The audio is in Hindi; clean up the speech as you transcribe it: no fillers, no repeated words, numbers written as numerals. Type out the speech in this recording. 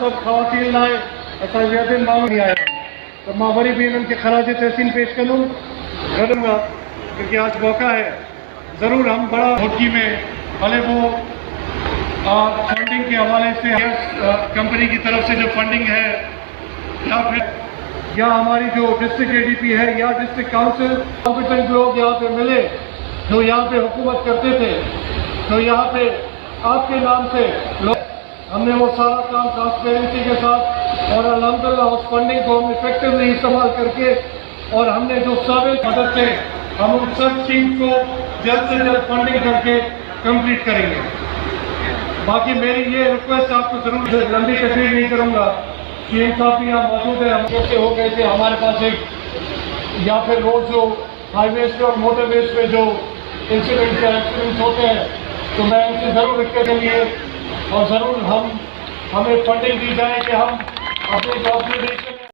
सब खवातीन लाए ऐसा दिन मांग नहीं आया तो माँ वरी भी इनके खराज तहसीन पेश करूँ करूँगा क्योंकि आज मौका है। ज़रूर हम बड़ा होटकी में भले वो फंडिंग के हवाले से कंपनी की तरफ से जो फंडिंग है या हमारी जो डिस्ट्रिक्ट एडीपी है या डिस्ट्रिक्ट काउंसिल कॉम्पिटेंट लोग यहाँ पे मिले जो यहाँ पे हुकूमत करते थे तो यहाँ पे आपके नाम से लोग हमने वो सारा काम ट्रांसपेरेंसी के साथ और अल्हम्दुलिल्लाह उस फंडिंग को हम इफेक्टिवली इस्तेमाल करके और हमने जो साबित मदद से हम उन सब टीम को जल्द से जल्द फंडिंग करके कंप्लीट करेंगे। बाकी मेरी ये रिक्वेस्ट आपको जरूर लंबी तकरीर नहीं करूँगा कि इन साहब यहाँ मौजूद है हम कैसे हो गए थे हमारे पास एक या फिर रोज जो हाईवेज पे और मोटरवेज पे जो इंसिडेंट्स या एक्सीडेंट्स होते हैं तो मैं उनसे ज़रूर रिक्वेस्ट करेंगे और ज़रूर हमें फंडिंग दी जाए कि हम अपनी जॉब